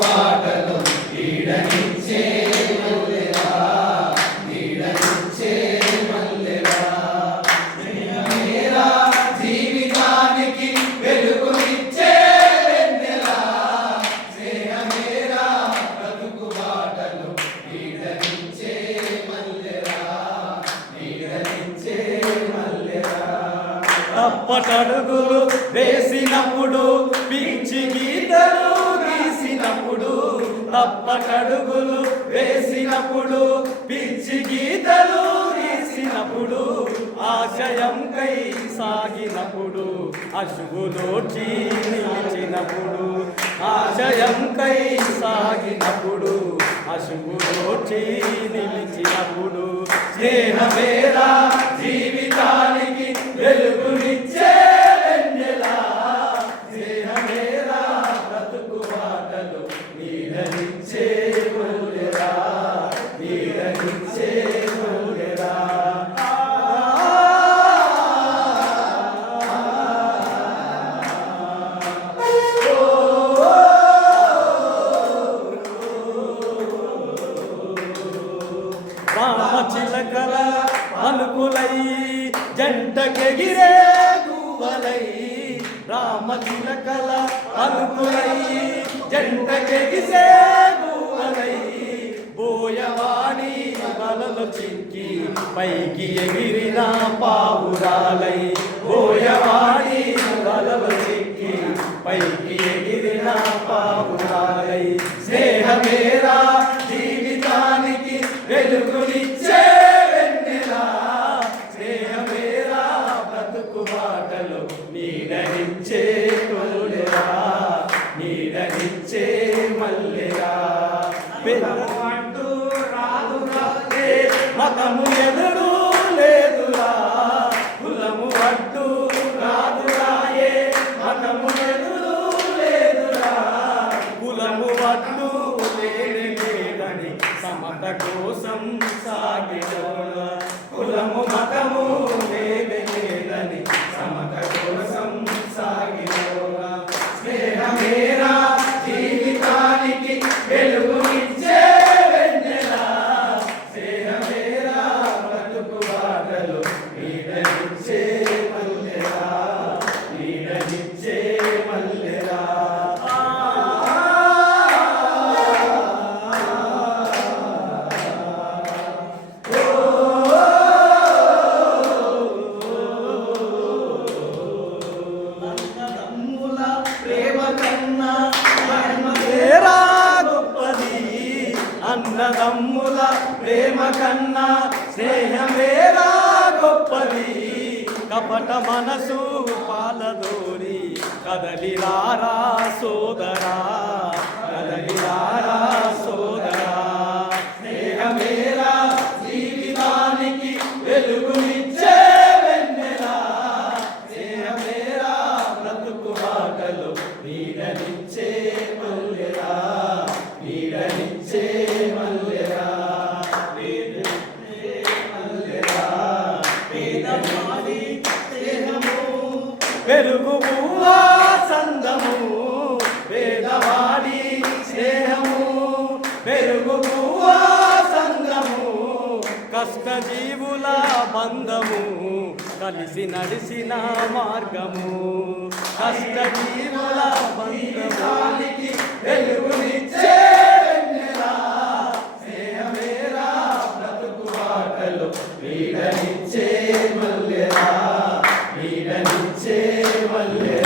బాటలు నీడనిచ్చే మల్లెరా నీడనిచ్చే మల్లెరా స్నేహమేరా జీవితానికి వెలుగునిచ్చే వెన్నెలా స్నేహమేరా బ్రతుకు బాటలు నీడనిచ్చే మల్లెరా నీడనిచ్చే మల్లెరా తప్పటడుగులు వేసినప్పుడు పిచ్చి గీతలు గీసినప్పుడు తప్పటడుగులు వేసినప్పుడు పిచ్చి గీతలు గీసినప్పుడు ఆశయంకై సాగినప్పుడు అశువులోచి నిలిచినప్పుడు ఆశయంకై సాగినప్పుడు అశువులోచి నిలిచినప్పుడు స్నేహమేరా జీవితానికి వెలుగునిచ్చే వెన్నెలా స్నేహమేరా బ్రతుకు బాటలు నీడనిచ్చే మల్లెరా నీడనిచ్చే మల్లెరా రామచిలకల అనుకులై జంటకెగిరే గువ్వలై రామచిలకల అనుకులై జంటకెగిసే గువ్వలై బోయవాణి వలలు చిక్కి పైకి ఎగిరిన పావురాలై బోయవాణి వలలు చిక్కి పైకి ఎగిరిన పావురాలై స్నేహమేరా జీవితానికి వెలుగునిచ్చే వెన్నెలా స్నేహమేరా బ్రతుకు బాటలు నీడనిచ్చే మల్లెరా నీడనిచ్చే మల్లెరా అంటూ రాదురా మతము ఎదురు లేదురా కులము అంటూ రాదురాయే మతము ఎదురు లేదురా కులము అంటూ లేదని సమత కోసం సాగినోన కులము మతము లేదని సమత కోసం సాగినోన స్నేహమేరా జీవితానికి వెలుగునిచ్చే వెన్నెలా స్నేహమేరా బ్రతుకు బాటలు నీడనిచ్చే మల్లెరా నీడనిచ్చే మల్లెరా అన్నదమ్ముల ప్రేమ కన్నా స్నేహమేరా గొప్పది కపట మనసు పాలదోరి కదలిరారా సోదరా కదలిరారా సోదరా స్నేహమేరా జీవితానికి వెలుగునిచ్చే వెన్నెలా స్నేహమేరా బ్రతుకు బాటలు నీడనిచ్చే మల్లెరా నీడనిచ్చే మల్లెరా నీడనిచ్చే మల్లెరా పేదవాడి స్నేహము వెలుగు పువ్వా సందము పేదవాడి స్నేహము వెలుగు పువ్వా సందము కష్టజీవుల బంధము కలిసి నడిసిన మార్గము కష్టజీవుల బంధానికి వెలుగునిచ్చే వెన్నెలా స్నేహమేరా బ్రతుకు బాటలు నీడనిచ్చే మల్లెరా నీడనిచ్చే మల్లెరా